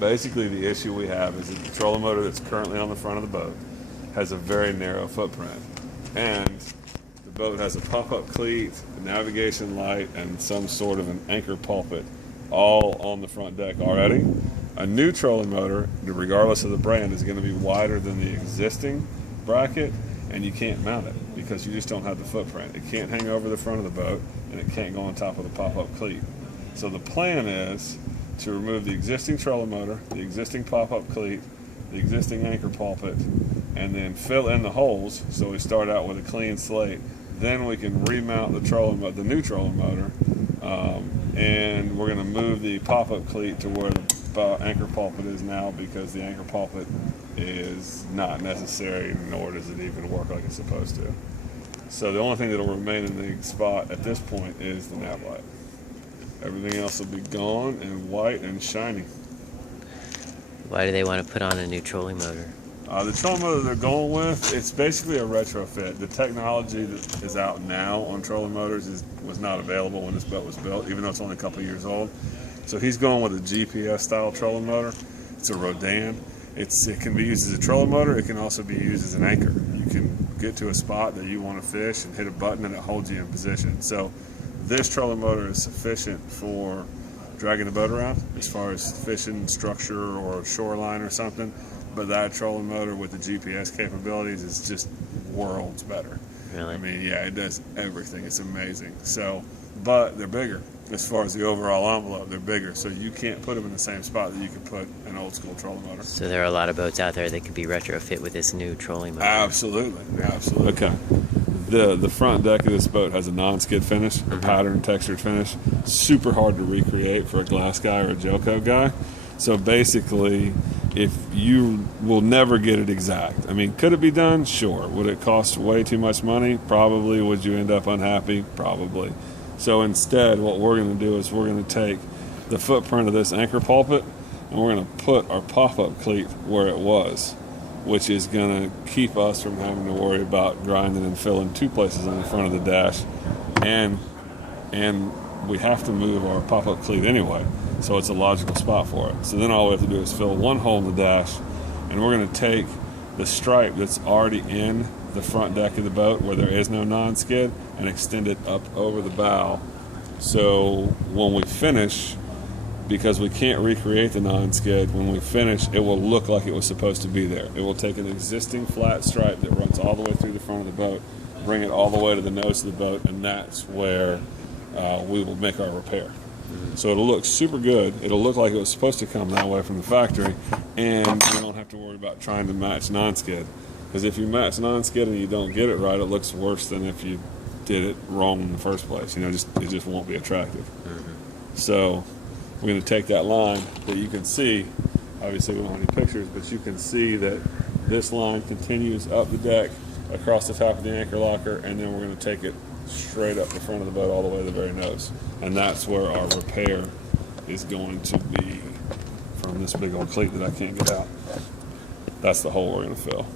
Basically, the issue we have is that the trolling motor that's currently on the front of the boat has a very narrow footprint. And the boat has a pop-up cleat, a navigation light, and some sort of an anchor pulpit all on the front deck already. A new trolling motor, regardless of the brand, is going to be wider than the existing bracket, and you can't mount it because you just don't have the footprint. It can't hang over the front of the boat, and it can't go on top of the pop-up cleat. So the plan is to remove the existing trolling motor, the existing pop-up cleat, the existing anchor pulpit, and then fill in the holes so we start out with a clean slate. Then we can remount the new trolling motor, and we're going to move the pop-up cleat to where the anchor pulpit is now, because the anchor pulpit is not necessary, nor does it even work like it's supposed to. So the only thing that will remain in the spot at this point is the nav light. Everything else will be gone and white and shiny. Why do they want to put on a new trolling motor? The trolling motor they're going with, it's basically a retrofit. The technology that is out now on trolling motors was not available when this boat was built, even though it's only a couple years old. So he's going with a GPS style trolling motor. It's a Rodan. It can be used as a trolling motor. It can also be used as an anchor. You can get to a spot that you want to fish and hit a button and it holds you in position. So this trolling motor is sufficient for dragging the boat around as far as fishing structure or shoreline or something. But that trolling motor with the GPS capabilities is just worlds better. Really? I mean, yeah, it does everything. It's amazing. So, but they're bigger. As far as the overall envelope, they're bigger, so you can't put them in the same spot that you could put an old school trolling motor. So there are a lot of boats out there that could be retrofit with this new trolling motor. Absolutely, absolutely. Okay. The front deck of this boat has a non-skid finish, a pattern textured finish. Super hard to recreate for a glass guy or a gel coat guy. So basically, if you will never get it exact. I mean, could it be done? Sure. Would it cost way too much money? Probably. Would you end up unhappy? Probably. So instead, what we're going to do is we're going to take the footprint of this anchor pulpit and we're going to put our pop-up cleat where it was, which is going to keep us from having to worry about grinding and filling two places on the front of the dash. And we have to move our pop-up cleat anyway, so it's a logical spot for it. So then all we have to do is fill one hole in the dash, and we're going to take the stripe that's already in the front deck of the boat where there is no non-skid and extend it up over the bow. So when we finish, because we can't recreate the non-skid, when we finish, it will look like it was supposed to be there. It will take an existing flat stripe that runs all the way through the front of the boat, bring it all the way to the nose of the boat, and that's where we will make our repair. So it'll look super good. It'll look like it was supposed to come that way from the factory, and you don't have to worry about trying to match non-skid. Because if you match non-skid and you don't get it right, it looks worse than if you did it wrong in the first place. You know, it just won't be attractive. So we're going to take that line that you can see. Obviously, we don't have any pictures, but you can see that this line continues up the deck across the top of the anchor locker, and then we're going to take it straight up the front of the boat all the way to the very nose. And that's where our repair is going to be from this big old cleat that I can't get out. That's the hole we're going to fill.